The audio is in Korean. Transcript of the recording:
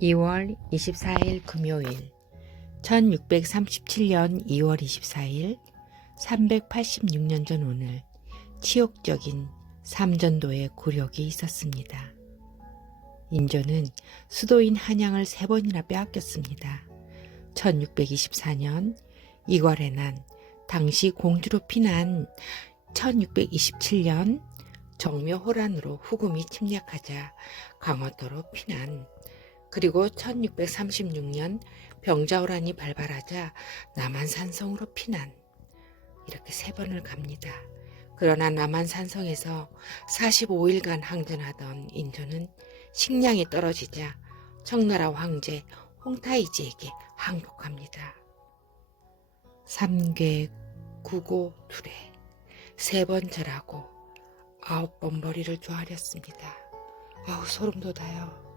2월 24일 금요일 1637년 2월 24일 386년 전 오늘 치욕적인 삼전도의 굴욕이 있었습니다. 인조는 수도인 한양을 세 번이나 빼앗겼습니다. 1624년 이괄의 난, 당시 공주로 피난 1627년 정묘호란으로 후금이 침략하자 강화도로 피난, 그리고 1636년 병자호란이 발발하자 남한산성으로 피난, 이렇게 세 번을 갑니다. 그러나 남한산성에서 45일간 항전하던 인조는 식량이 떨어지자 청나라 황제 홍타이지에게 항복합니다. 삼계 구고 둘에 세번 절하고 아홉 번 머리를 조아렸습니다. 아우 소름 돋아요.